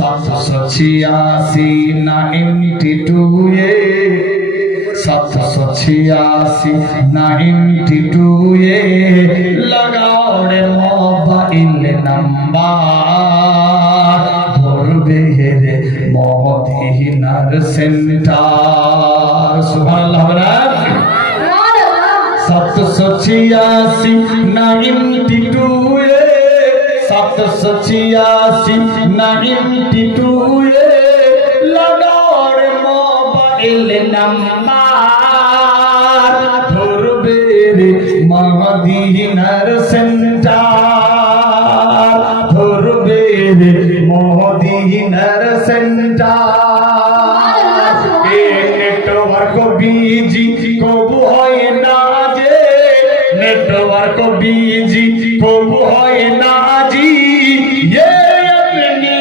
786 92 786 92 लगाओ रे mobile number ধরবে রে মদিনার সেন্টার সুবহানাল্লাহ বলা 786 92 786 92 लगाओ रे मोबाइल नंबर ধরবে রে মদিনার সেন্টার ধরবে রে মদিনার সেন্টার এ নেটওয়ার্ক বিজি কবু হয় না যে নেটওয়ার্ক বিজি কবু হয় না জি ये अपनी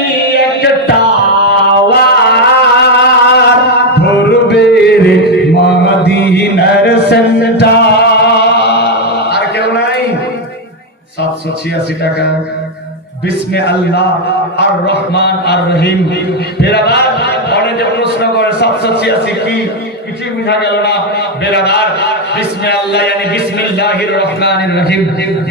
एक टावर ধরবে রে মদিনার সেন্টার আর কেউ নাই 786 টাকা বিসমি আল্লাহ আর রহমান আর রহিম বেরাদার অনেকে প্রশ্ন করে 786 কি কিছু বুঝা গেল না বেরাদার বিসমি আল্লাহ yani বিসমিল্লাহির রহমানির রহিম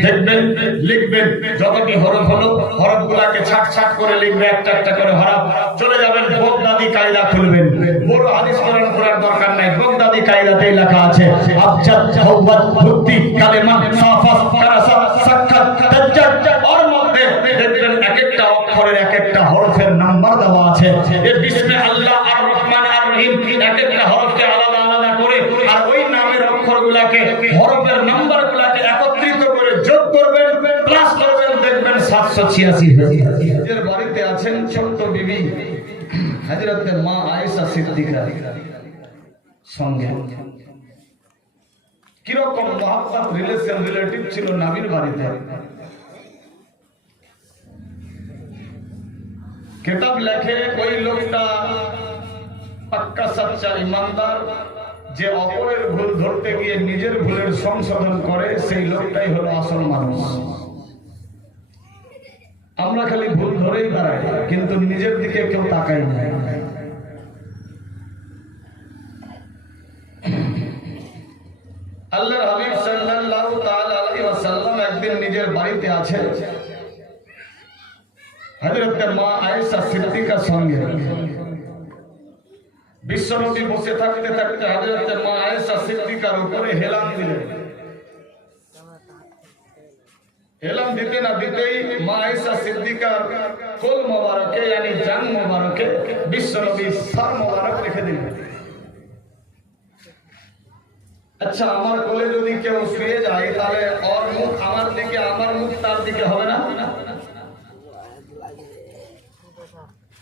দেখবেন লিখবেন যতটি হরফ হলো হরফগুলোকে ছাট ছাট করে লিখবে একটা একটা করে হরফ চলে যাবেন বগদাদি কায়দা খুলবেন বড় হাদিস কোরআন পড়ার দরকার নাই বগদাদি কায়দাতেই লেখা আছে আবজাদ তাওবাত ভুক্তি কালেমা সাফাস কারাসা সাক্ষাত তাজ্জাদ আর মধ্যে দেখবেন এক একটা অক্ষরের এক একটা হরফের নাম্বার দেওয়া আছে এই বিসমি আল্লাহ আর রহমান আর রহিম এক একটা হরফকে আলাদা আলাদা করে আর ওই নামের অক্ষরগুলোকে হরফের নাম্বারগুলোকে একত্রিত করে যোগ করবেন প্লাস করবেন দেখবেন 786 হয়ে যাবে এর বাড়িতে আছেন ছোট্ট বিবি হযরত মা আয়েশা সিদ্দিকা সঙ্গে কি রকম মহব্বত রিলেটিভ ছিল নবীর বাড়িতে किताब लेखे कोई लोकटा पक्का सच्चा ईमानदार যে অপরের ভুল ধরতে গিয়ে নিজের ভুলের সংশোধন করে সেই লোকটাই হলো আসল মানুষ আমরা খালি ভুল ধরেই বেড়াই কিন্তু নিজের দিকে কেউ তাকাই না আল্লাহর হাবিব সাল্লাল্লাহু তাআলা আলাইহি ওয়াসাল্লাম একদিন নিজের বাড়িতে আছেন হযরত মা আয়েশা সিদ্দিকা সঙ্গে বিশ্বনবী বসে থাকতে থাকতে হযরত মা আয়েশা সিদ্দিকার উপরে হেলান দিলেন হেলান দিতে না দিতেই মা আয়েশা সিদ্দিকার কোল মোবারকে yani জান মোবারকে বিশ্বনবী সর মোবারক রেখে দিলেন আচ্ছা আমার কোলে যদি কেউ শুয়ে যায় তাহলে ওর মুখ আমার দিকে আমার মুখ তার দিকে হবে না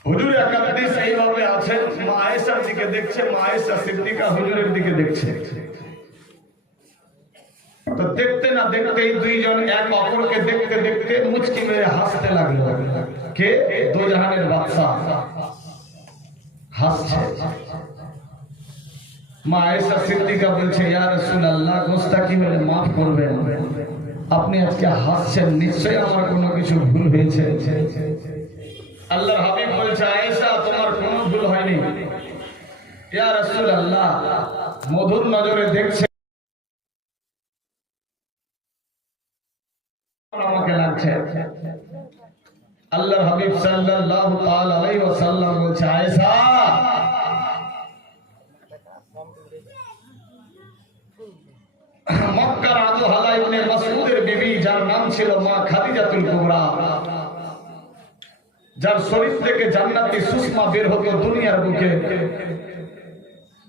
হুজুর একাদিস এইভাবে আছেন মা আয়েশার দিকে দেখছে মা আয়েশা সিদ্দিকা হুজুরের দিকে দেখছে তো দেখতে না দেখতে এই দুইজন এক অপরকে দেখতে দেখতে মুচকি মেরে হাসতে লাগলো কে দো জাহানের বাদশা হাসছে মা আয়েশা সিদ্দিকা বলছে ইয়া রাসূলুল্লাহ গোস্তাকি হলে maaf করবেন আপনি আজকে হাসছেন নিশ্চয়ই আমার কোনো কিছু ভুল হয়েছে আল্লাহর হাবিব বলছে আয়েশা তোমার কোনো ভুল হয়নি ইয়া রাসূলুল্লাহ মধুর নজরে দেখছে আমাকে লাগছে আল্লাহর হাবিব সাল্লাল্লাহু তাআলা আলাইহি ওয়াসাল্লাম বলছে আয়েশা মক্কার আবু হালা ইবনে মাসউদের বিবি যার নাম ছিল মা খাদিজাতুল কুবরা যার শরীর থেকে জান্নাতি সুষমা বের হতো দুনিয়ার বুকে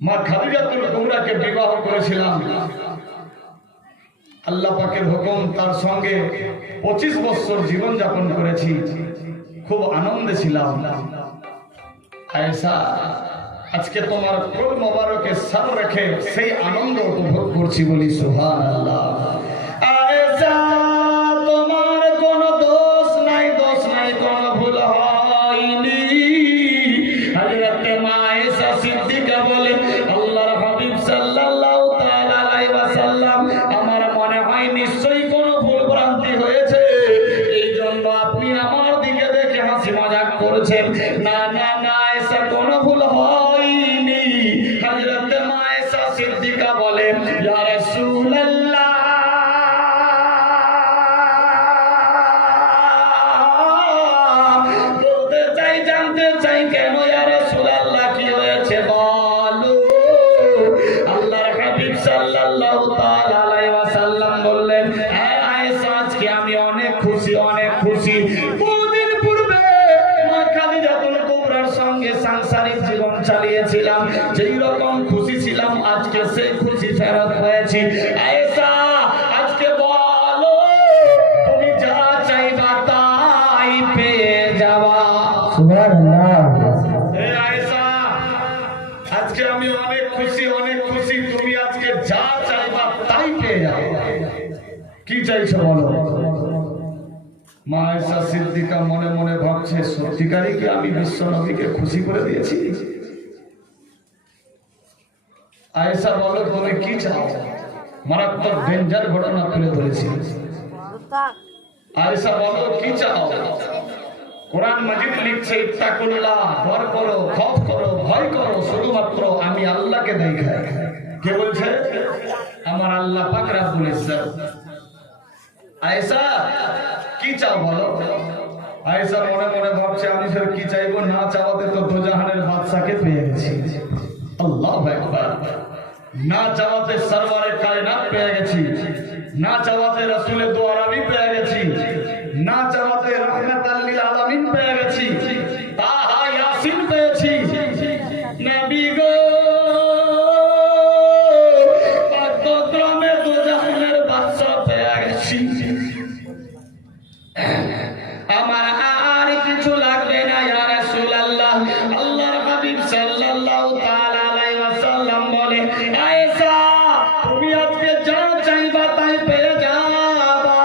মা খাদিজাতুল কুবরাকে বিবাহ করেছিলাম আল্লাহ পাকের হুকুম তার সঙ্গে 25 বছর জীবন যাপন করেছি খুব আনন্দে ছিলাম আয়েশা আজকে তোমার কোল মোবারকে সর রেখে সেই আনন্দ উপভোগ করছি বলি সুবহানাল্লাহ আয়েশা তোমার কোনো দোষ নাই কোনো ভুল হয়নি হযরত মা আয়েশা সিদ্দিকা বলে আল্লাহর হাবিব সাল্লাল্লাহু তাআলা আলাইহি ওয়াসাল্লাম আমার মনে হয় নিশ্চয়ই কোনো ভুল ভ্রান্তি হয়েছে এইজন্য আপনি আমার দিকে দেখে হাসি মজাক করেছেন না না না, আয়েশা কোনো ভুল হয়নি। হযরত মা আয়েশা সিদ্দিকা বলেন, ইয়া রাসূলুল্লাহ, বলতে চাই, জানতে চাই কেন ইয়া রাসূলুল্লাহ, কি হয়েছে বলো। আল্লাহর হাবিব সাল্লাল্লাহু তাআলা আলাইহি ওয়াসাল্লাম বললেন, হ্যাঁ আয়েশা, আজকে আমি অনেক খুশি, অনেক খুশি। বহুদিন পূর্বে মা খাদিজাতুল কুবরার সঙ্গে সাংসারিক জীবন চালিয়েছিলাম, যেই রকম খুশি ছিলাম আজকে সেই খুশি ফেরত হয়েছি। আয়েশা, আজকে বলো তুমি যা চাইবা তাই পেয়ে যাবা। সুবহানাল্লাহ। হে আয়েশা, আজকে আমি অনেক খুশি, অনেক খুশি, তুমি আজকে যা চাইবা তাই পেয়ে যাবে। কি চাইছো বলো। মা আয়েশা সিদ্দিকা মনে মনে ভাবছে, সত্যিকারই কি আমি বিশ্ব নবীকে খুশি করে দিয়েছি? আয়েশা বলো, তুমি কি চাও? মারাত্মক ডেঞ্জার ঘটনা তুলে ধরেছি। আয়েশা বলো, কি চাও? কোরআন মাজিদ লিখছে, ইত্তাকুল্লাহ, ভয় করো, খৌফ করো, ভয় করো, শুধুমাত্র আমি আল্লাহকে দেখাই। কে বলছে? আমার আল্লাহ পাক রব্বুল ইজ্জত। আয়েশা, কি চাও বলো। আয়েশা মনে মনে ভাবছে, আমি স্যার কি চাইবো, না চাওয়াতে তো দোজাহানের বাদশাকে পেয়ে গেছি। আল্লাহু আকবার। না চাওয়াতে সরওয়ারে কায়নাত পেয়ে গেছি, না চাওয়াতে রাসূলে দু আরবি পেয়ে গেছি, না চাওয়াতে রাহমাতাল লিল আলামিন পেয়ে গেছি, তাহা ইয়াসিন পেয়েছি। নবী গো, পাকক্রমে দোজাহানের বাদশা পেয়ে গেছি। আমার আর কিছু লাগবে না ইয়া রাসূলুল্লাহ। আল্লাহর হাবিব সাল্লাল্লাহু তাআলা আলাইহি ওয়াসাল্লাম বলে, আয়েশা, তুমি আজকে যা চাইবা তাই পেয়ে যাবা।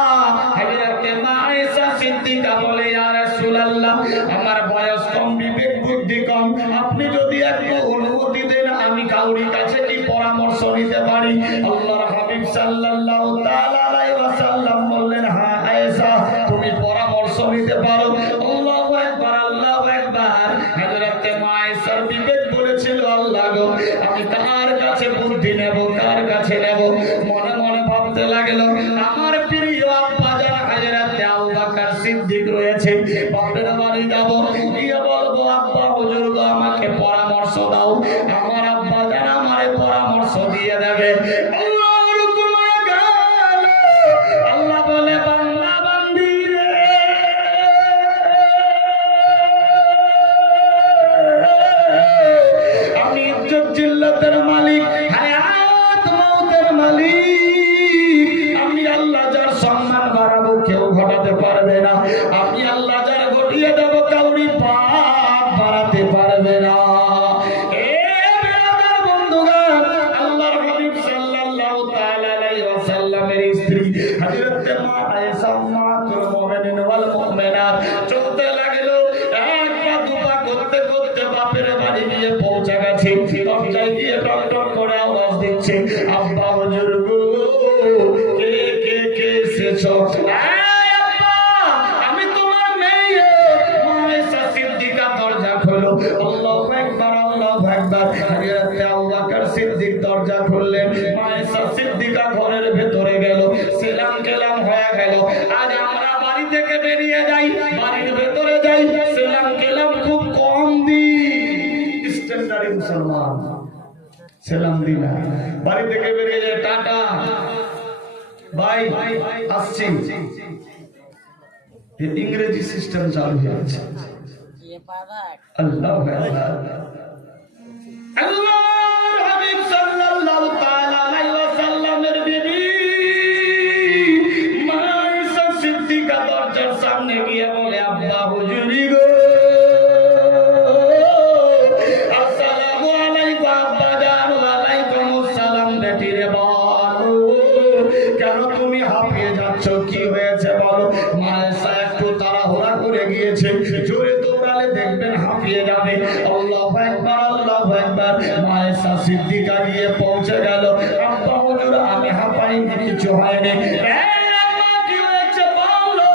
হযরত মা আয়েশা সিদ্দিকা বলে, ইয়া রাসূলুল্লাহ, আমার বয়স কম, বিবেক বুদ্ধি কম, আপনি যদি একটু অনুমতি দেন আমি কাউরি কাছে কি পরামর্শ নিতে পারি? আল্লাহর হাবিব সাল্লাল্লাহু তাআলা আলাইহি ওয়াসাল্লাম বললেন, হ্যাঁ আয়েশা, তুমি পরামর্শ নিতে পারো। আল্লাহু আকবার, আল্লাহু আকবার। হযরত মা আয়েশার বিবেক বলেছিল, আল্লাহ গো, আমি কার কাছে বুদ্ধি নেব, কার কাছে নেব? মনে মনে ভাবতে লাগলো, আমার প্রিয় আব্বা জান হযরত আবু বকর সিদ্দিক রয়েছে, বাপের বাড়ি যাব, গিয়ে বলবো, আব্বা হুজুর গো, আমাকে পরামর্শ দাও। আমার আব্বা জান আমারে পরামর্শ দিয়ে দেবে। আল্লাহর হুকুম হয়ে গেল। আল্লাহ বলে, বান্দা বান্দি রে, আমি ইজ্জত জিল্লাতের মালিক, হায়াত মওতের মালিক। আমি আল্লাহ যার সম্মান বাড়াবো কেউ ঘটাতে পারবে না, আমি আল্লাহ যার ঘটিয়ে দেব কাউরি পাপ বাড়াতে পারবে না। এ বেরাদার বন্ধুগণ, আল্লাহর হাবিব সাল্লাল্লাহু তাআলা আলাইহি ওয়াসাল্লামের স্ত্রী হযরত মা আয়েশা উম্মাতুল মুমিনিন ওয়াল মুমিনাত চলতে লাগলো। এক পা দুপা করতে করতে বাপের বাড়ি গিয়ে পৌঁছে গেছে। দরজায় গিয়ে টক করে আওয়াজ দিচ্ছে, আব্বা হুজুর গো, কে এসেছো? আমি তোমার মেয়ে। মা আয়েশা সিদ্দিকা দরজা খোলো। আল্লাহু আকবার, আল্লাহু আকবার। হযরত আবু বকর সিদ্দিক দরজা খুললেন। মা আয়েশা সিদ্দিকা ঘরের ভেতরে গেল। সেলাম কেলাম হয়ে গেল। আজ আমরা বাড়ি থেকে বেরিয়ে যাই, বাড়ির ভেতরে যাই, সেলাম কেলাম খুব কম দিই। স্ট্যান্ডার্ড মুসলমান সেলাম দিই না। বাড়ি থেকে বেরিয়ে যায়, টাটা বাই, আসছি। ইংরেজি সিস্টেম চালু হয়েছে। আল্লাহু আকবার। আল্লাহর হাবিব সাল্লাল্লাহু তাআলা আলাইহি ওয়াসাল্লামের বিবি মা আয়েশা সিদ্দিকা দরজার সামনে গিয়ে বলে, আব্বা হুজুরি গো, আসসালামু আলাইকুম। আব্বা জান, ওয়ালাইকুম আসসালাম। বেটি রে বলো, কেন তুমি হাঁপিয়ে যাচ্ছ, কি হয়েছে বলো? মা আয়েশা একটু তাড়াহুড়া করে গিয়েছে, জোরে দৌড়ালে দেখবেন হাঁপিয়ে যাবে। আল্লাহু আকবার, আল্লাহু আকবার। মা আয়েশা সিদ্দিকা গিয়ে পৌঁছে গেল। আব্বা হুজুর, আমি হাঁপাইনি, কিছু হয়নি। কি হয়েছে বলো,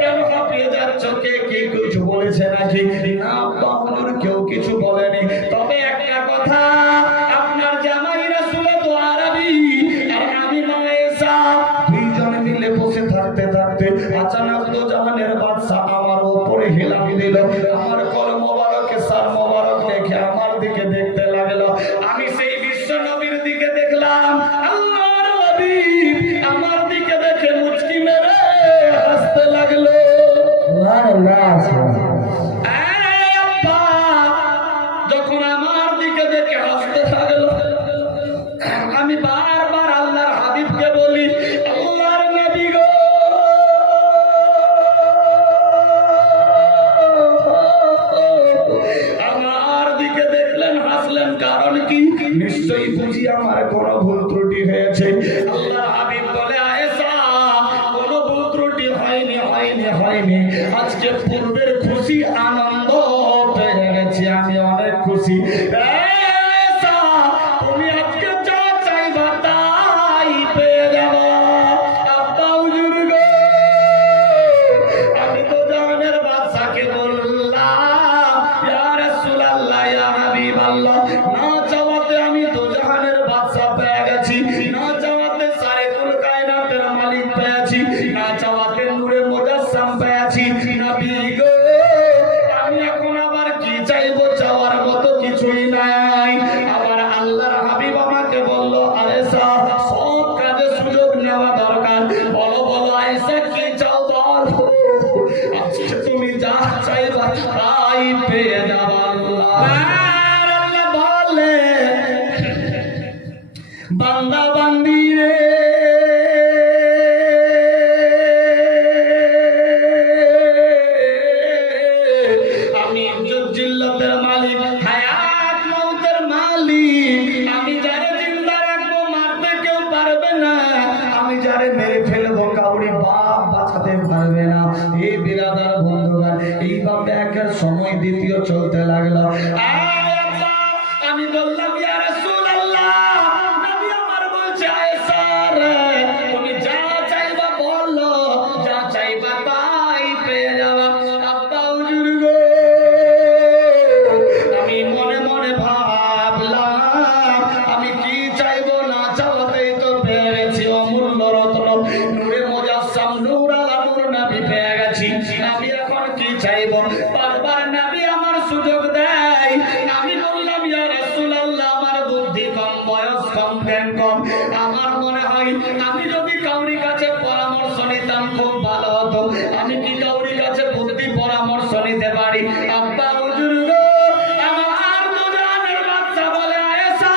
কেন হাঁপিয়ে যাচ্ছ? কে কিছু বলেছে নাকি? না আব্বা, কল মোবারকে সার মোবারক দেখে আমার দিকে দেখতে লাগলো। আমি সেই বিশ্ব নবীর দিকে দেখলাম, আল্লাহর হাবিব আমার দিকে দেখে মুচকি মেরে হাসতে লাগলো। যখন আমার দিকে দেখে হাসতে লাগলো, আমি বারবার আল্লাহর হাবিবকে বলি, আল্লাহর নবী গো, আমার দিকে দেখলেন হাসলেন, কারণ কি? নিশ্চয়ই বুঝি আমার কোনো ভুল ত্রুটি হয়েছে। আল্লাহর হাবিব বলে, আয়েশা কোনো ভুল ত্রুটি হয়নি, হয়নি, হয়নি। আজকে পূর্বের খুশি আনন্দ পেয়ে গেছি, আমি অনেক খুশি। আয়েশা তুমি আজকে যা চাইবা তাই পেয়ে যাবো। আব্বা হুজুর গো, আমি তো জাহানের বাদশাকে বললাম, ইয়া রাসূলুল্লাহ, ইয়া হাবিবাল্লাহ, না চাওয়াতে আমি তো জাহানের বাদশা পেয়ে গেছি, না চাওয়াতে সারে কুল কায়নাতের মালিক পেয়েছি, না চাওয়াতে নূরে মুজাসসাম পেয়েছি। নবী গো, আমি এখন আবার কি চাইবো? চাওয়ার মতো কিছুই নাই। আবার আল্লাহর হাবিব আমাকে বলল, আয়েশা সব কাজে সুযোগ নেওয়া দরকার। বলো বলো আয়েশা, কি চাও বলো, আজকে তুমি যা চাইবা তাই পেয়ে যাবা। আল্লাহ বলে, বান্দা বান্দি রে, আমি জিল্লাতের মালিক, হায়াত মউতের মালিক। আমি যারে জিন্দা রাখবো মারতে কেউ পারবে না, আমি যারে মেরে ফেলবো কাউরি বাপ বাঁচাতে পারবে না। এই বিরাদার বন্ধুগণ, এইভাবে একটা সময় দ্বিতীয় চলতে লাগলো। আমি বললাম, ইয়া রাসূলুল্লাহ, নবী আমার বলছে, আয়েশা রে তুমি যা চাইবা বলো, যা চাইবা তাই পেয়ে যাবা। আব্বা হুজুর গো, আমি মনে মনে ভাবলাম, আমি কি চাইবো? না চাওয়াতেই তো পেয়ে গেছি অমূল্য রত্ন নূরে মুজাসসাম নূর আলা নূর নবী পেয়ে গেছি। আমি এখন কি চাইবো? বারবার নবী আমার সুযোগ দেয়। আমি বললাম, ইয়া রাসূলুল্লাহ, আমার বুদ্ধি কম, বয়স কম, জ্ঞান কম। আমার মনে হয় আমি যদি কাউরি কাছে পরামর্শ নিতাম খুব ভালো হতো। আমি কি কাউরি কাছে বুদ্ধি পরামর্শ নিতে পারি? আব্বা হুজুর গো, আমার দুজানের বাচ্চা বলে, আয়েশা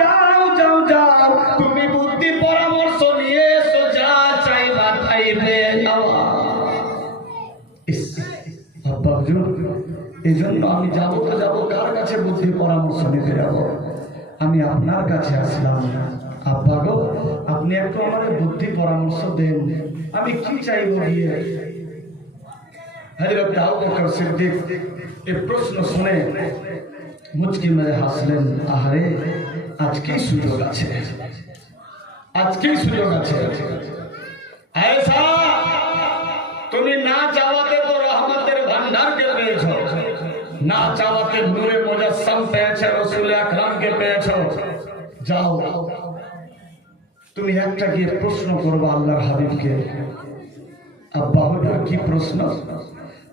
যাও যাও যাও, তুমি বুদ্ধি পরামর্শ নিয়ে এসো, যা চাইবা তাই পেয়ে যাওয়া। আব্বা হুজুর, এই জন্য আমি যাবো তো যাবো, কার কাছে বুদ্ধি পরামর্শ নিতে যাবো? আমি আপনার কাছে আসলাম। আব্বা গো, আপনি একটু আমার বুদ্ধি পরামর্শ দেন, আমি কি চাইবো গিয়ে। হযরত আবু বকর সিদ্দিক এই প্রশ্ন শুনে মুচকি মেরে হাসলেন। আহারে, আজকেই সুযোগ আছে, আজকেই সুযোগ আছে। আয়েশা তুমি না চাওয়াতে তো রহমতের ভান্ডারকে পেয়েছো, না চাওয়াতে নূরে মুজাসসাম পেয়েছো, রাসূল আকরামকে পেয়েছো। যাও তুমি একটা গিয়ে প্রশ্ন করবে আল্লাহর হাবিবকে। আব্বা হুজুর, কি প্রশ্ন?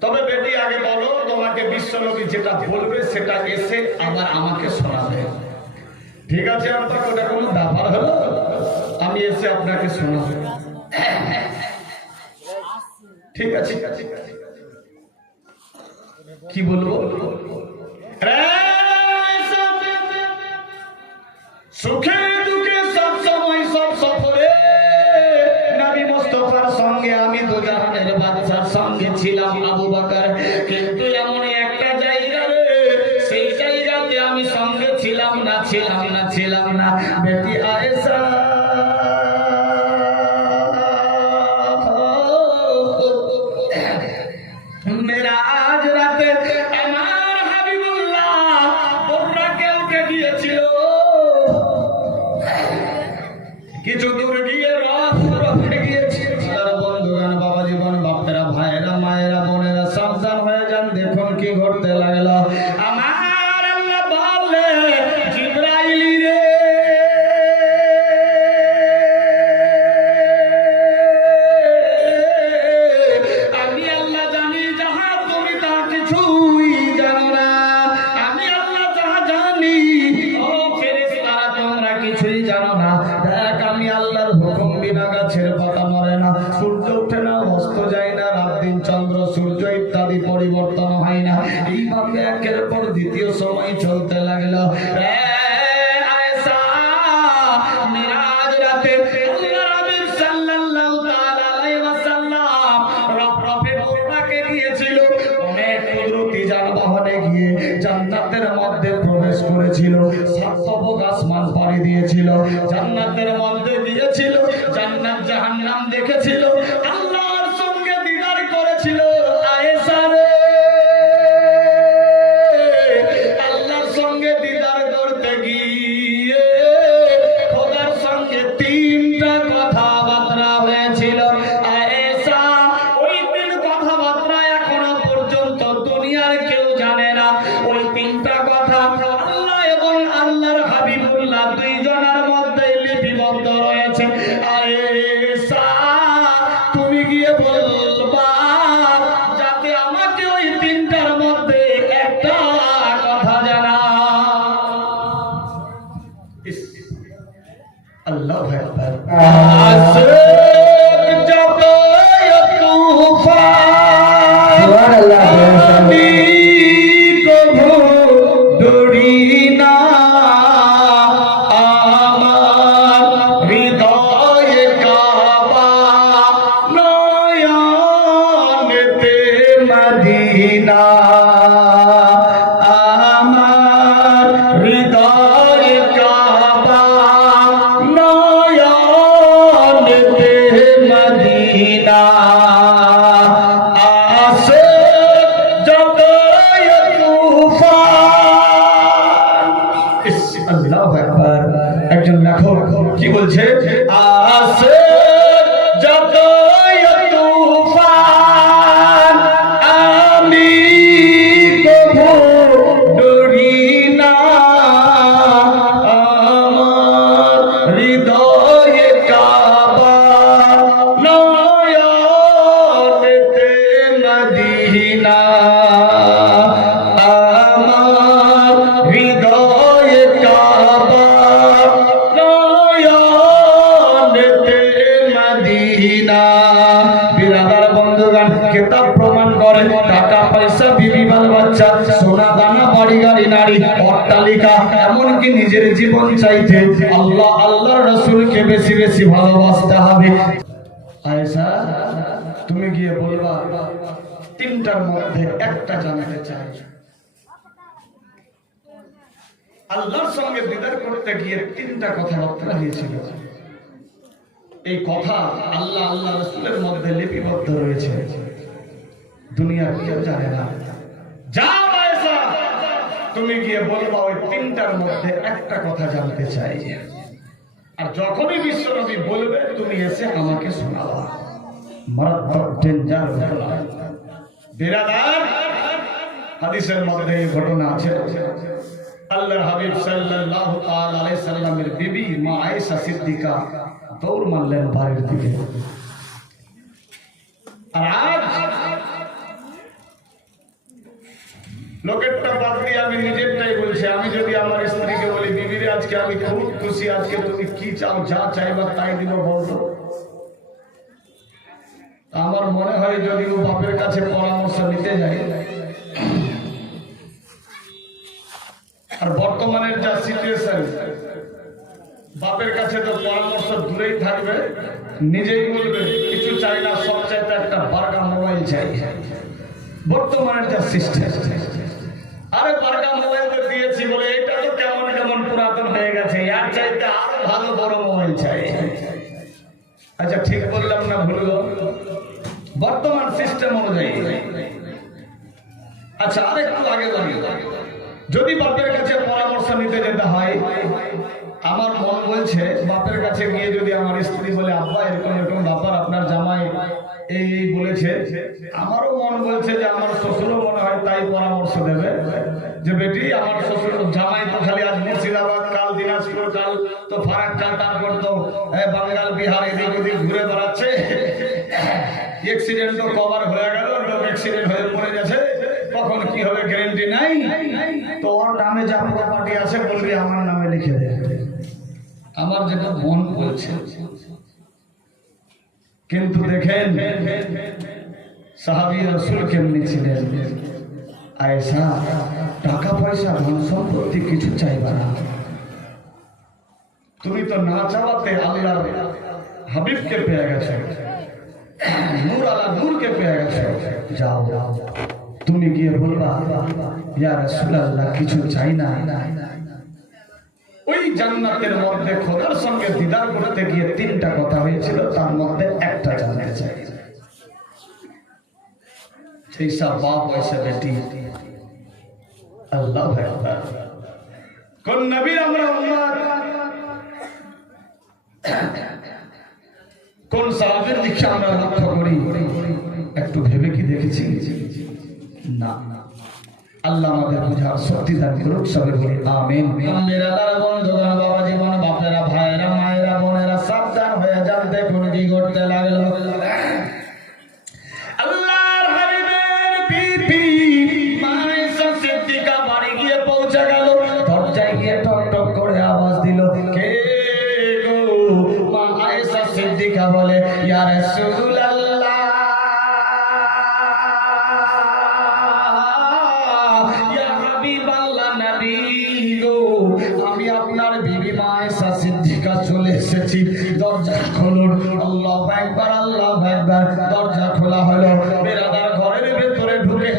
তবে বেটি আগে বলো, তোমাকে বিশ্বনবী যেটা বলবে সেটা এসে আবার আমাকে শোনাবে। ঠিক আছে আব্বা, ওটা কোনো ব্যাপার হলো? আমি এসে আপনাকে শোনাবো। ঠিক আছে, কি বলবো? সুখে দুঃখে সব সময় সব সফরে নবী মুস্তাফার সঙ্গে আমি দু জাহানের বাদশার সঙ্গে ছিলাম আবু বকর, কিন্তু এমন একটা জায়গা রে, সেই জায়গাতে আমি সঙ্গে ছিলাম না, ছিলাম না, ছিলাম না। বেটি আয়েশা মেরাজ রাতে আমার হাবিবুল্লাহ বুররাকে উঠে গিয়েছিল। কিছু দূর গিয়ে রথ উঠে গিয়েছিল। বন্ধুগণ, বাবা জীবন, বাপেরা, ভাইয়েরা, মায়েরা, বোনেরা, সাবধান হয়ে যান। দেখুন কি ঘটতে লাগলো। আমার আল্লাহ বলে, জিবরাইল রে, আমি আল্লাহ জানি যাহা তুমি তাকে কিছুই জানো না, আমি আল্লাহ যাহা জানি। ও ফেরেশতারা তোমরা কিছুই জানো না। দেখ আমি আল্লাহর হুকুম বিনা গাছের পাতা মরে না, সূর্য ওঠে না, অস্ত যায় না, রাত দিন চন্দ্র সূর্য ইত্যাদি পরিবর্তন হয় না। এইভাবে একের পর দ্বিতীয় সময় চলতে লাগলো। জান্নাতের মধ্যে প্রবেশ করেছিল, সাতবক আসমান পাড়ি দিয়েছিল, জান্নাতের মধ্যে গিয়েছিল, জান্নাত জাহান্নাম দেখেছিল, আল্লাহর সঙ্গে দিদার করেছিল। আয়েশা রে, আল্লাহর সঙ্গে দিদার করতে গিয়ে খোদার সঙ্গে তিনটা কথাবার্তা হয়েছিল। আয়েশা, ওই তিন কথাবার্তা এখনো পর্যন্ত দুনিয়ার কেউ জানে না। ওই তিনটা কথা আল্লাহ এবং আল্লাহর হাবিবুল্লাহ দুইজনের মধ্যে লিপিবদ্ধ রয়েছে। আয়েশা, তুমি গিয়ে বলবা যাতে আমাকে ওই তিনটার মধ্যে একটা কথা জানা। আল্লাহু আকবার। আসক যত তুফান, সুবহানাল্লাহ, আমি কভু ডরি না, আমার হৃদয়ে কাবা, নয়নেতে মদিনা, আমার হৃদয়ে কাবা, নয়নেতে মদিনা। একজন লেখক কি বলছে? আসে যত তুফান, আমি কভু ডরি না, আমার হৃদয়ে কাবা, নয়নেতে মদিনা, আমার হৃদয়ে কাবা, নয়নেতে মদিনা। বিরাদার বন্ধুগণ, কিতাব প্রমাণ করে টাকা পয়সা, বিবি বাল বাচ্চা, সোনা দানা, বাড়ি গাড়ি, নারী, অট্টালিকা, এমনকি নিজের জীবন চাইতে আল্লাহ আল্লাহর রাসূলকে বেশি বেশি ভালোবাসতে হবে। আয়েশা, তুমি গিয়ে বলবা তিনটার মধ্যে একটা জানাতে চাই। আল্লাহর সঙ্গে দিদার করতে গিয়ে তিনটা কথাবার্তা হয়েছিল। এই কথা আল্লাহ আল্লাহ রাসূলের মধ্যে লিপিবদ্ধ রয়েছে, দুনিয়ার কেউ জানে না। যাও আয়েশা, তুমি গিয়ে বলবা ওই তিনটার মধ্যে একটা কথা জানতে চাই। আর যখনই বিশ্বনবী বলবে তুমি এসে আমাকে শোনাবা। মারাত্মক ডেঞ্জার ঘটনা। বিরাদার, হাদিসের মধ্যে এই ঘটনা আছে। আল্লাহর হাবিব সাল্লাল্লাহু তাআলা আলাইহি সাল্লামের বিবি মা আয়েশা সিদ্দিকা দৌড় মারলেন বাড়ির দিকে। আর আজ লোকেরটা বাদ দিয়ে আমি নিজেরটাই বলছি। আমি যদি আমার স্ত্রীকে বলি, বিবিরে আজকে আমি খুব খুশি, আজকে তুমি কি চাও, যা চাইবা তাই দিব বলতো, আমার মনে হয় যদি ও বাপের কাছে পরামর্শ নিতে যায়। আর বর্তমানের যা সিচুয়েশন, বাপের কাছে তো পরামর্শ দূরেই থাকবে, নিজেই বলবে কিছু চাই না, সব চাইতে একটা বারকা মোবাইল চাই। বর্তমানের যা সিস্টেম, আরে বারকা মোবাইল তো দিয়েছি বলে এটা তো কেমন কেমন পুরাতন হয়ে গেছে, এর চাইতে আরো ভালো বড় মোবাইল চাই। আচ্ছা ঠিক বললাম না ভুল? বর্তমান সিস্টেম অনুযায়ী। আচ্ছা আরেকটু আগে বলি, যদি বাপের কাছে পরামর্শ নিতে যেতে হয়, আমার মন বলছে বাপের কাছে গিয়ে যদি আমার স্ত্রী বলে আব্বা এরকম এরকম ব্যাপার, আপনার জামাই এই বলেছে, আমারও মন বলছে যে আমার শ্বশুরও মনে হয় তাই পরামর্শ দেবে যে বেটি আমার শ্বশুর জামাই তো খালি আজ মুর্শিদাবাদ, কাল দিনাজপুর, কাল তো ফারাক্কা, তারপর তো বাঙ্গাল, বিহার, এদিক ওদিক ঘুরে বেড়াচ্ছে। অ্যাক্সিডেন্ট তো কভার হয়ে গেল, লোক অ্যাক্সিডেন্ট হয়ে পড়ে গেছে, কখন কি হবে গ্যারান্টি নাই। তো ওর নামে যা প্রপার্টি আছে বলবি আমার নামে লিখে দে। আমার যেটা মন বলছে। কিন্তু দেখেন সাহাবী রাসূল কেমনি ছিলেন। আয়েশা টাকা পয়সা ধন সম্পত্তি কিছু চাইবা না, তুমি তো না চাওয়াতে আল্লাহর হাবিবকে পেয়ে গেছো, নূর আলা নূরকে পেয়ে গেছো। যাও তুমি গিয়ে বলবা ইয়া রাসূলুল্লাহ কিছু চাই না। ওই জান্নাতের মধ্যে খোদার সঙ্গে দিদার করতে গিয়ে তিনটা কথা হয়েছিল, তার মধ্যে একটা জানতে চাই। जैसा बाप वैसा बेटी। अल्लाह আকবার। কোন নবী আমরা উম্মত, কোন সাহাবীর দিকে আমরা লক্ষ্য করি একটু ভেবে কি দেখেছি? না। আল্লাহ আমাদের বুঝার শক্তি দান করুক, সবাই বলি আমিন। মেরা দাদা বন্ধুগণ, বাবা জীবন, বাপেরা, ভাইয়েরা, মায়েরা, বোনেরা সাবধান হয়ে যান। দেখুন কি করতে লাগলো। আল্লাহর হাবিবের বিবি মা আয়েশা সিদ্দিকা বাড়ি গিয়ে পৌঁছে গেল। দরজায় গিয়ে টক টক করে আওয়াজ দিল, কে গো? মা আয়েশা সিদ্দিকা বলে, ইয়া রাসূলুল্লাহ, আমি আপনার বিবি মা আয়েশা সিদ্দিকা চলে এসেছি, দরজা খুলুন। আল্লাহু আকবার, আল্লাহু আকবার। দরজা খোলা হলো। বেরাদার ঘরের ভেতরে ঢুকে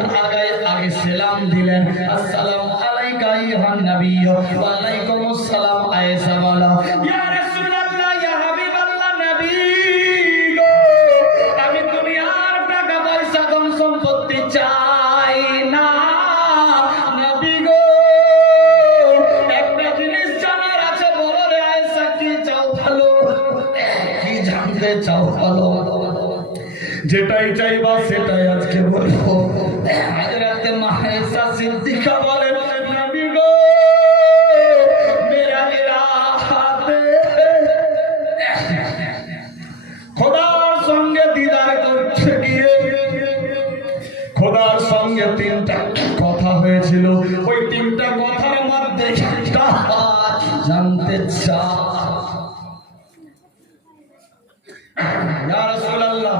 আগে সালাম দিলেন, আসসালামু আলাইকা আইয়ুহান নবী। ওয়া আলাইকুমুস সালাম। আয়েশা বলা, ইয়া রাসূলুল্লাহ, ইয়া হাবিবাল্লাহ, নবী গো, আমি দুনিয়ার টাকা পয়সা ধন সম্পত্তি চাই না। নবী গো, একটা জিনিস জানার আছে, বলো রে আয়েশা, কি চাও ভালো? কি জানতে চাও ভালো? যেটাই চাইবা সেটাই আজকে বলবো। হযরত মা আয়েশা সিদ্দিকা বলেন, নবী গো, মেরা ইরাদে খোদার সঙ্গে দিদার করতে গিয়ে খোদার সঙ্গে তিনটা কথা হয়েছিল। ওই তিনটা কথার মধ্যে একটা জানতে চাই। ইয়া রাসূলুল্লাহ,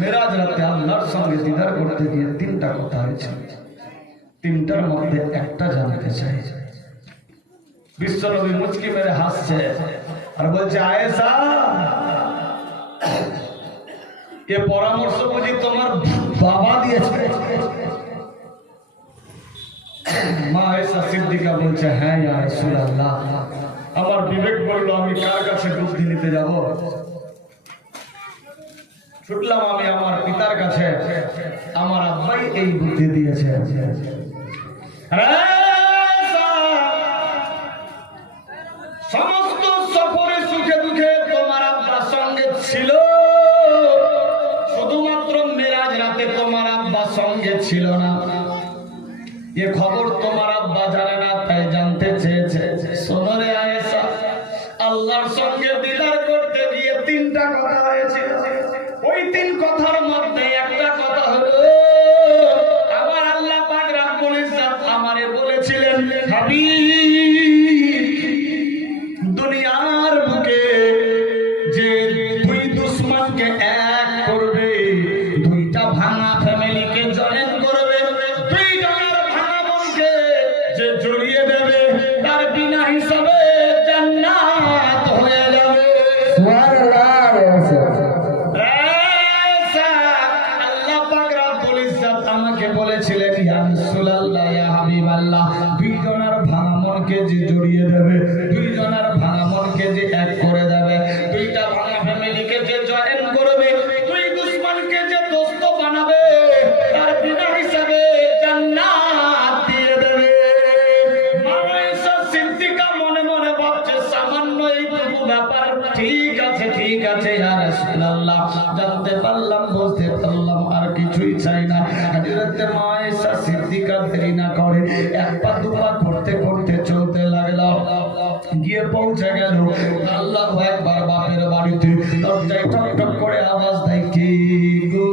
মেরাজ রাতে আল্লাহর সঙ্গে দিদার করতে গিয়ে তিনটা কথা হয়েছিল, তিনটার মধ্যে একটা জানতে চাই। বিশ্বনবী মুচকি মেরে হাসছে আর বলছে, আয়েশা, এ পরামর্শ বুঝি তোমার বাবা দিয়েছে? মা আয়েশা সিদ্দিকা বলছে, হ্যাঁ ইয়া রাসূলুল্লাহ, আমার বিবেক বলল আমি কার কাছে বুদ্ধি নিতে যাব? ছুটলাম আমি আমার পিতার কাছে, আমার আব্বাই এই বুদ্ধি দিয়েছে। সমস্ত সফরে সুখে দুঃখে তোমার আব্বার সঙ্গে ছিল, শুধুমাত্র মেরাজ রাতে তোমার আব্বা সঙ্গে ছিল না। এ খবর তোমার আব্বা জানে না, তাই জানতে চেয়েছে। শোনো রে আয়েশা, আল্লাহর সঙ্গে দিদার করতে গিয়ে তিনটা কথা হয়েছে। ওই তিন কথার মধ্যে একটা কথা হলো, আমার আল্লাহ পাক রব্বুল ইজ্জত আমারে বলেছিলেন, হাবিব, দুনিয়ার বুকে যে দুই দুশমনকে এক করবে, দুইটা ভাঙা ফ্যামিলিকে জয়েন করবে, দুই জনের ভাঙা মনকে যে জড়িয়ে দেবে, তার বিনা হিসাবে জান্নাত হয়ে যাবে। সুবহানাল্লাহ। আল্লাহ পাক রব্বুল ইজ্জত আমাকে বলেছিলেন, ইয়া রাসূলুল্লাহ, ইয়া হাবিবাল্লাহ, দুই জনের ভাঙা মনকে যে জড়িয়ে দেবে, দুই জনের ভাঙা মনকে যে এক করে দেবে, দুইটা ভাঙা ফ্যামিলিকে যে জয়েন করবে, দুই দুশমনকে যে দোস্ত বানাবে, তার বিনা হিসাবে জান্নাত দিয়ে দেবে। মা আয়েশা সিদ্দিকা মনে মনে ভাবছে, সামান্য এইটুকু ব্যাপার, ঠিক আছে ঠিক আছে ইয়া রাসূলুল্লাহ, জানতে পারলাম, বুঝতে পারলাম, আর কিছুই চাই না। হযরত মা আয়েশা সিদ্দিকা দেরি না করে এক পা দুপা করতে করতে চলতে লাগলো, গিয়ে পৌঁছে গেল আল্লাহু আকবার বাপের বাড়িতে। দরজায় ঠক ঠক করে আওয়াজ দেয়, কে গো?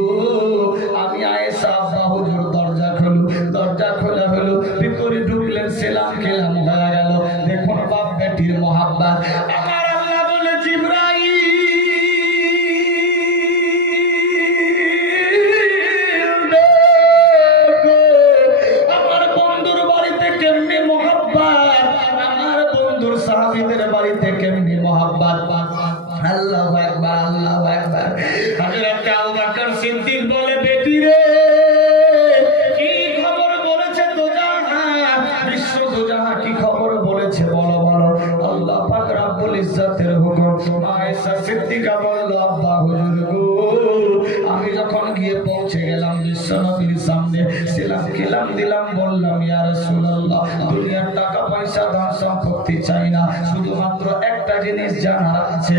নবীর সামনে সেলাম খেলাম দিলাম, বললাম ইয়া রাসূলুল্লাহ, দুনিয়ার টাকা পয়সা ধন সম্পত্তি চাই না, শুধুমাত্র একটা জিনিস জানার আছে।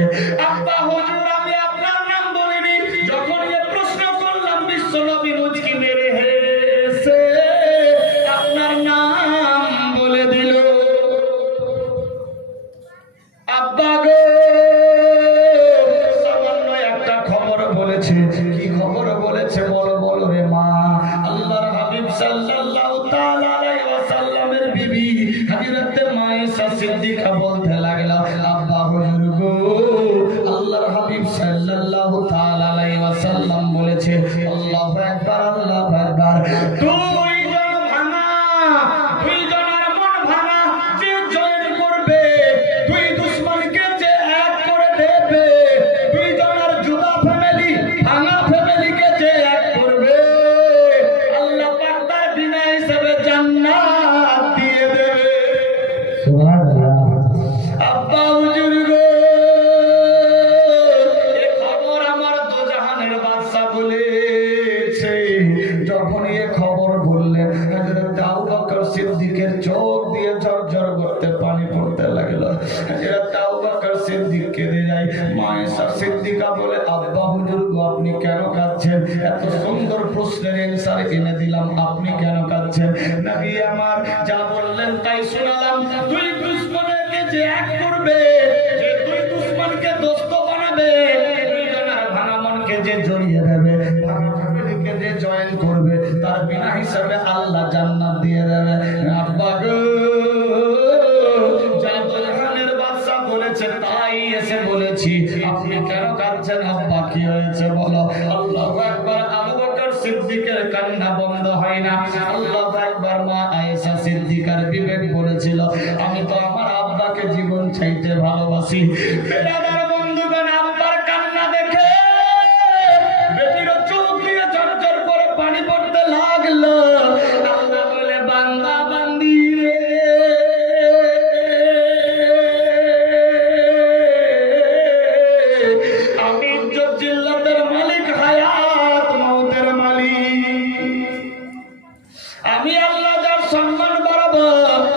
আব্বা হুজুর, আমি আপনার নাম বলিনি। যখন এ প্রশ্ন করলাম, বিশ্ব নবী মুচকি মেরে হেসে আপনার নাম বলে দিল। আব্বা গো, সামান্য একটা খবর বলেছে। কি খবর বলেছে বলো বলো রে মা। আল্লাহর হাবিব সাল্লাল্লাহু তাআলা আলাইহি ওয়াসাল্লামের বিবি হযরত মায়েশা সিদ্দিকা বলতে লাগলো, আব্বা হুজুর গো, আল্লাহর হাবিব সাল্লাল্লাহু তাআলা আলাইহি ওয়াসাল্লাম বলেছে, আল্লাহু আকবার, আল্লাহু আকবার, দুই জন ভাঙা, দুই জনের মন ভাঙা যে জয়েন করবে, দুই দুশমনকে যে এক করে দেবে, দুই জনের জুদা ফ্যামিলি ভাঙা ফ্যামিলিকে যে এক করবে, আল্লাহ পাক তার বিনা হিসাবে জান্নাত দিয়ে দেবে। সুবহানাল্লাহ। আব্বা হুজুর গো, এই খবর আমার দোজাহানের বাদশা বলেছে। যখন এই খবর বললেন, হযরত আবু বকর সিদ্দিকের চোখ দিয়ে ঝরঝর করতে পানি পড়তে লাগলো। হযরত আবু বকর সিদ্দিক কেঁদে যায়। মায়েশা সিদ্দিকা বলে, আব্বা হুজুর গো, আপনি কেন কাঁদছেন? এত সুন্দর প্রশ্নের অ্যানসার এনে দিলাম, আপনি কেন কাঁদছেন? নবী আমার যা বললেন তাই শোনালাম। দুই দুশমনকে যে এক করবে, যে দুই দুশমনকে দোস্ত বানাবে, দুই জনের ভাঙা মনকে যে জড়িয়ে দেবে, ভাঙা ফ্যামিলিকে যে জয়েন করবে, তার বিনা হিসাবে আল্লাহ জান্নাত দিয়ে দেবে। আব্বা গো, যা দোজাহানের বাদশা বলেছে তাই এসে বলেছি, আপনি কেন কাঁদছেন? আব্বা কি হয়েছে বলো। আল্লাহু আকবার। আবু বকর সিদ্দিকের কান্না বন্ধ হয় না। আল্লাহু আকবার। মা আয়েশা সিদ্দিকার বিবেক বলেছিল, আমি তো আমার আব্বাকে জীবন চাইতে ভালোবাসি। বেরাদার বন্ধুগণ, আব্বার কান্না দেখে বেটির চোখ দিয়ে ঝরঝর করে পানি পড়তে লাগলো। আল্লাহ বলে, বান্দা বান্দি রে, আমি ইজ্জত জিল্লাতের মালিক, হায়াত মওতের মালিক। আমি আল্লাহ যার সম্মান বাড়াবো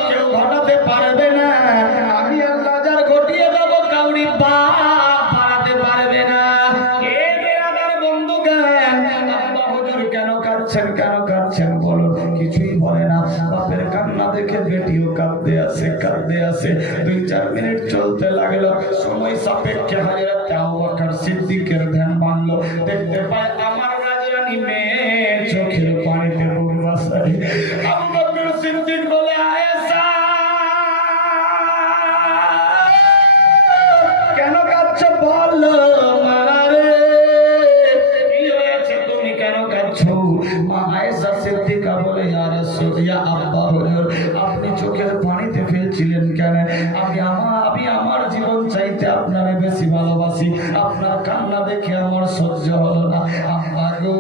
কেউ ঘটাতে পারবে না। আমি আল্লাহ যার ঘটিয়ে দেব কাউরি বাপ বাড়াতে পারবে না। এ বেরাদার বন্ধুগণ, আব্বা হুজুর কেন কাঁদছেন, কেন কাঁদছেন বলুন। কিছুই বলে না। বাপের কান্না দেখে বেটিও কাঁদতে আসে, কাঁদতে আসে। 2-4 মিনিট চলতে লাগলো। সময় সাপেক্ষে হযরত আবু বকর সিদ্দিকের ধ্যান ভাঙলো। দেখতে পায় আমার রাজরানী মেয়ে চোখের পানিতে বুক ভাসায়। আবু বকর সিদ্দিক বলে, আয়েশা কেন কাঁদছো বলো। মারে কি হয়েছে, তুমি কেন কাঁদছো? মা আয়েশা সিদ্দিকা বলে, ইয়া রাসূল, ইয়া আব্বা হুজুর, আপনি চোখের পানিতে ফেলছিলেন কেন? আমি আমার জীবন চাইতে আপনারে বেশি ভালোবাসি। আপনার কান্না দেখে আমার সহ্য হলো না। আব্বা গো,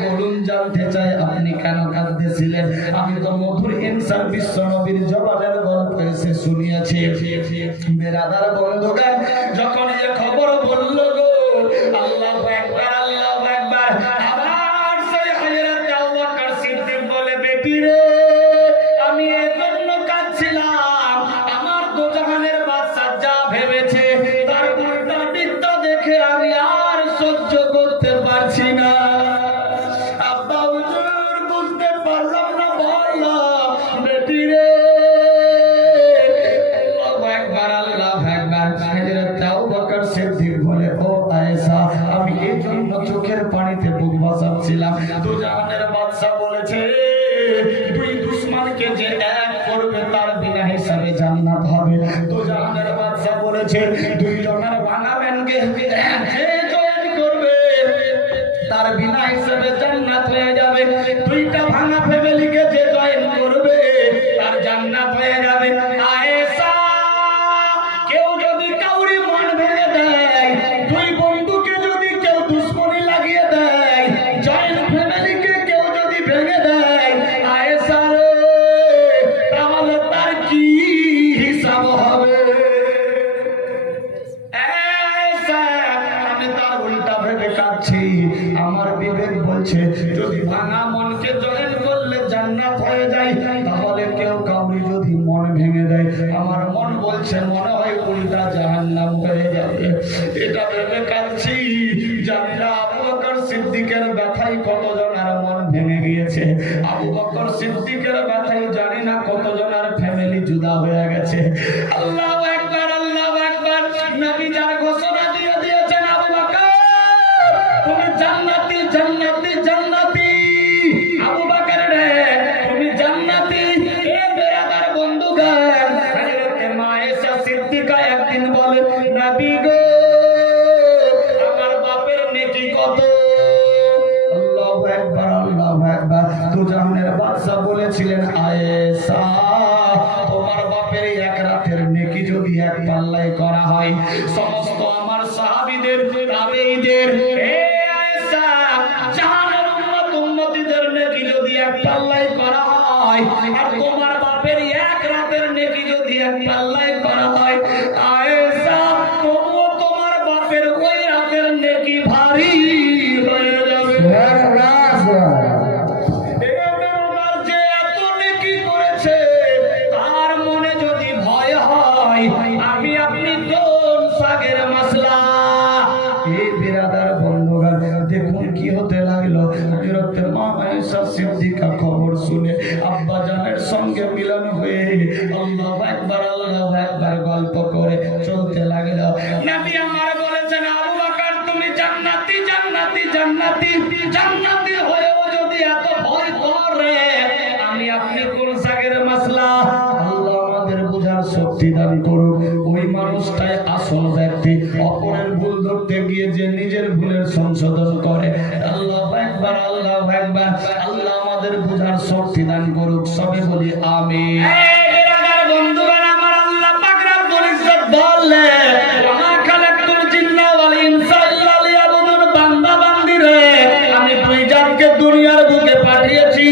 বলুন, জানতে চাই আপনি কেন কাঁদতেছিলেন? আমি তো মধুর ইনসান বিশ্ব নবীর জবানের গল্প এসে শুনিয়েছি। বেরাদার বন্ধুগণ, যখন এই খবর বলল গো, আল্লাহু আকবার, আল্লাহু আকবার, আবার সেই হযরত আবু বকর সিদ্দিক বলে, বেটি রে, আমি এই জন্য কাঁদছিলাম, আমার দোজাহানের বাদশা যা ভেবেছে তার উল্টা দিকটা দেখে আমি আর সহ্য করতে পারছি না। আব্বা হুজুর, বুঝতে পারলাম না, বললো বেটি রে। আল্লাহু আকবার, আল্লাহু আকবার। হযরত আবু বকর সিদ্দিক বলে, ও আয়েশা, আমি এই জন্য চোখের পানিতে বুক ভাসাচ্ছিলাম। দোজাহানের বাদশা বলেছে, দুই দুশমনকে যে এক করবে তার বিনা হিসাবে জান্নাত হবে। দোজাহানের বাদশা বলেছে, দুই জনের ভাঙা ব্যানকে যে জয়েন করবে তার বিনা হিসাবে জান্নাত হয়ে যাবে। দুইটা ভাঙা ফ্যামিলিকে যে জয়েন করবে তার জান্নাত হয়ে যাবে। আয়েশা, কেউ যদি কাউরি মন ভেঙে দেয়, দুই বন্ধুকে যদি কেউ দুশ্মনী লাগিয়ে দেয়, জয়েন ফ্যামিলিকে কেউ যদি ভেঙে দেয়, আয়েশা রে, তাহলে তার কি হিসাব হবে? আমি তার উল্টা ভেবে কাঁদছি। আমার বিবেক বলছে, যদি ভাঙা মনকে জয়েন করলে জান্নাত হয়ে যায়, তাহলে কেউ কাউরি যদি মন ভেঙে দেয়, আমার মন বলছে মনে হয় পুরিটা জাহান্নাম হয়ে যাবে। এটা ভেবে কাঁদছি, জানি না আবু বকর সিদ্দিকের ব্যথায় কতজন আর মন ভেঙে গিয়েছে। আবু বকর সিদ্দিকের ব্যথায় জানি না কতজন আর ফ্যামিলি জুদা হয়ে গেছে। আল্লাহু আকবার, আল্লাহু আকবার। নবী যার ঘোষণা দিয়ে দিয়েছেন, আবু বকর তুমি জান্নাতি, জান্নাতি, জান্নাতি। আবু বকর রে তুমি জান্নাতি। এ বেরাদার বন্ধুগণ, হযরত মা আয়েশা সিদ্দিকা একদিন বলে, নবী গো আমার বাপের নেকি কত? আল্লাহু আকবার, আল্লাহু আকবার। দুজাহানের বাদশা বলেছিলেন, আয়েশা তোমার বাপের এক রাতের নেকি যদি এক পাল্লায় করা হয়, সমস্ত আমার সাহাবীদের, তাবেঈদের, হে আয়েশা জাহানের উম্মত উম্মতীদের নেকি যদি এক পাল্লায় করা হয়, আর তোমার বাপের এক রাতের নেকি যদি এক পাল্লায় করা হয়, আয়েশা তবুও তোমার বাপের ওই রাতের নেকি ভারী হয়ে যাবে। যে এত নেকি করেছে তার মনে যদি ভয় হয়, আমি আপনি কোন সাগের মাসলা? এই বিরাদার বন্ধুগণ, দেখুন কি হতে লাগলো। হযরত মা আয়েশা সিদ্দিকা খবর শুনে আব্বা জানের সঙ্গে মিলন হয়ে আল্লাহু আকবার, আল্লাহু আকবার গল্প করে চলতে লাগলো। নবী আমার বলেছেন, আবু বকর তুমি জান্নাতি, জান্নাতি, জান্নাতি, জান্নাতি হয়েও যদি এত ভয় করে, আমি আপনি কোন সাগের মাসলা? আল্লাহ আমাদের বুঝার শক্তি দান করুন। ওই মানুষটাই আসল ব্যক্তি, অপরের ভুল ধরতে গিয়ে যে নিজের ভুলের সংশোধন করে। আল্লাহু আকবার, আল্লাহু আকবার। আল্লাহ আমাদের বুঝার শক্তি দান করুক, সবে বলি আমিন। এই বেরাদার বন্ধুগণ আমার, আল্লাহ পাক রব্বুল ইজ্জত বললেন, ওয়া খালাকতুল জিন্না ওয়াল ইনসা ইল্লা লিয়াবুদুন। বান্দা বান্দিরে আমি দুই জাতকে দুনিয়ার বুকে পাঠিয়েছি।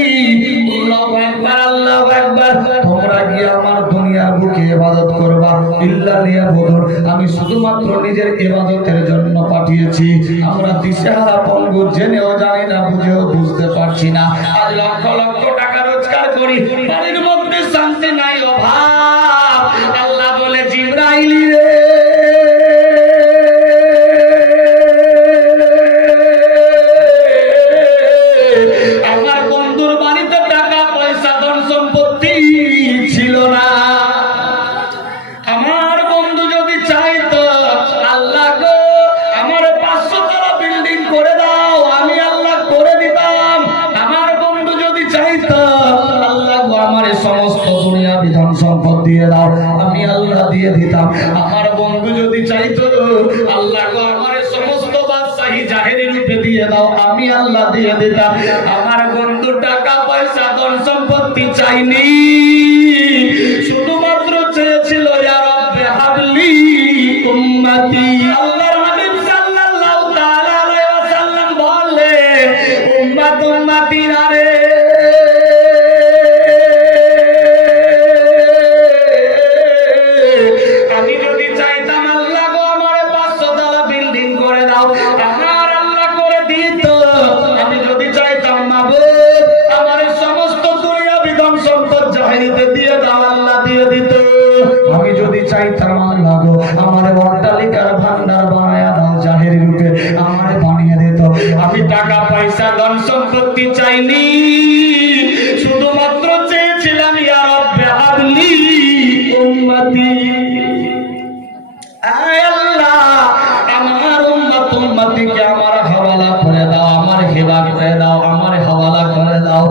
আল্লাহু আকবার, আল্লাহু আকবার। তোমরা কি আমার দুনিয়ার বুকে ইবাদত করবা, ইল্লা লিয়াবুদুন। আমি শুধুমাত্র নিজের ইবাদতের জন্য পাঠিয়েছি। আমরা দিশেহারা পঙ্গু, জেনেও জানি না, বুঝেও বুঝতে পারছি না। আজ লক্ষ লক্ষ টাকা রোজগার করি, বাড়ির মধ্যে শান্তি নাই, অভাব। আল্লাহ বলে, জিবরাইল রে আমার বন্ধুর বাড়িতে টাকা পয়সা ধন সম্পত্তি ছিল না। আমার বন্ধু যদি চাইতো, আল্লাহ গো আমার 500 তলা বিল্ডিং করে দাও, আমি আল্লাহ করে দিতাম। আমার বন্ধু যদি চাইতো, আল্লাহ গো আমার সমস্ত দুনিয়া বিধান সম্পদ দিয়ে দাও, আমি আল্লাহ দিয়ে দিতাম। আমার বন্ধু যদি চাইতো, আল্লাহ গো আমার সমস্ত বাদশাহী জাহেরি রূপে দিয়ে দাও, আমি আল্লাহ দিয়ে দিতাম। আমার বন্ধু টাকা পয়সা ধন সম্পত্তি চাইনি, শুধুমাত্র চেয়েছিল ইয়া রাব্বি হাবলি উম্মতি। আল্লাহর হাবিব সাল্লাল্লাহু তাআলা আলাইহি ওয়াসাল্লাম বলে, উম্মত উম্মতিরা রে আমি যদি চাইতাম, আল্লাহ গো আমার 500 তলা বিল্ডিং করে দাও, আমার আল্লাহ করে দিত। আমি যদি চাইতাম, মাবুদ আমার সমস্ত দুনিয়া বিধন সম্পদ জাহেরিতে দিয়ে দাও, আল্লাহ দিয়ে দিত। আমি যদি চাইতাম, আল্লাহ গো আমার অট্টালিকার ভান্ডার বানায়া দাও, জাহেরি রূপে আমার বানিয়ে দিত। আমি টাকা পয়সা ধন সম্পত্তি চাইনি, শুধুমাত্র চেয়েছিলাম ইয়া রাব্বি হাবলি উম্মতি। আয় আল্লাহ আমার উম্মত উম্মতিকে আমার হাওয়ালা করে দাও, আমার হেবা করে দাও, আমার হাওয়ালা করে দাও।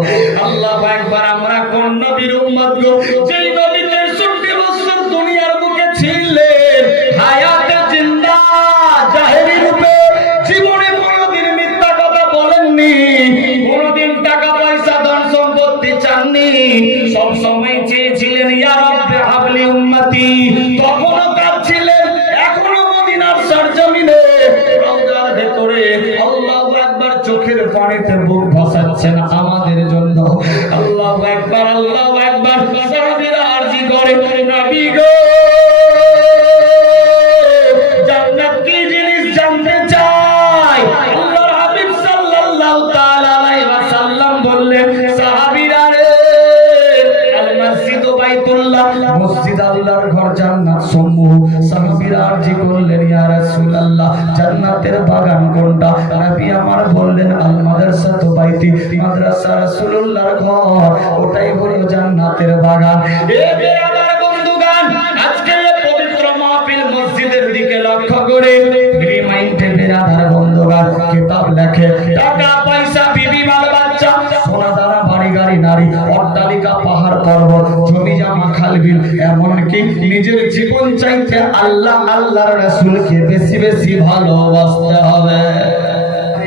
আল্লাহু আকবার। আমরা কোন নবীর উম্মত গো, যেই নবী 63 বছর দুনিয়ার বুকে ছিলেন, হায়াতে জিন্দা জাহেরি রূপে, জীবনে কোনদিন মিথ্যা কথা বলেননি, কোনদিন টাকা পয়সা ধন সম্পত্তি চাননি, সব সময় চেয়েছিলেন ইয়া রাব্বি হাবলি উম্মতি। তখনও কাঁদছিলেন, এখনো মদিনার সরজমিনে রওজার ভেতরে আল্লাহু আকবার চোখের পানিতে বুক ভাসাচ্ছেন আমাদের জন্য। আল্লাহু আকবার, আল্লাহু আকবার। সাহাবীরা আরজি করে, নবী গো জান্নাত কি জিনিস জানতে চাই। আল্লাহর হাবিব সাল্লাল্লাহু তাআলা আলাইহি ওয়াসাল্লাম বললেন সাহাবীরা রে আল মসজিদ বাইতুল্লাহ মসজিদ আল্লাহর ঘর জান্নাত সমূহ। সাহাবীরা আরজি করলেন ইয়া রাসূলুল্লাহ জান্নাতের বাগান কোনটা? নবী আমার বললেন আল মাদ্রাসাতু বাইতি মাদ্রাসা রাসূলুল্লাহর ঘর ওটাই হলো জান্নাতের বাগান। এ বেরাদার বন্ধুগণ আজকে পবিত্র মাহফিল মসজিদের দিকে লক্ষ্য করে রিমাইন্ডে বেরাদার বন্ধুগণ কিতাব লেখে টাকা পয়সা বিবি বাল বাচ্চা সোনা দানা বাড়ি গাড়ি নারী অট্টালিকা পাহাড় পর্বত জমি জমা খালবিল এমনকি নিজের জীবন চাইতে আল্লাহ আল্লাহর রাসূলকে বেশি বেশি ভালোবাসতে হবে।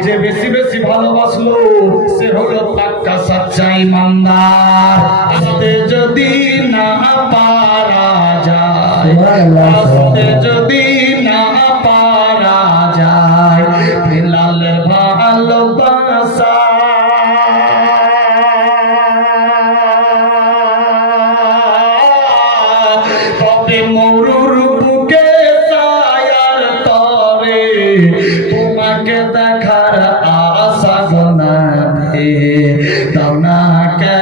যে বেশি বেশি ভালোবাসলো সে হলো পাক্কা সচ্চা ইমানদার। আসতে যদি না পারা যায় আসতে যদি না পারা যায় বিলালের ভালোবাসা তবে মরুর বুকে ছায়ার তরে তোমাকে দেখার আশা জানাতে দাও না কে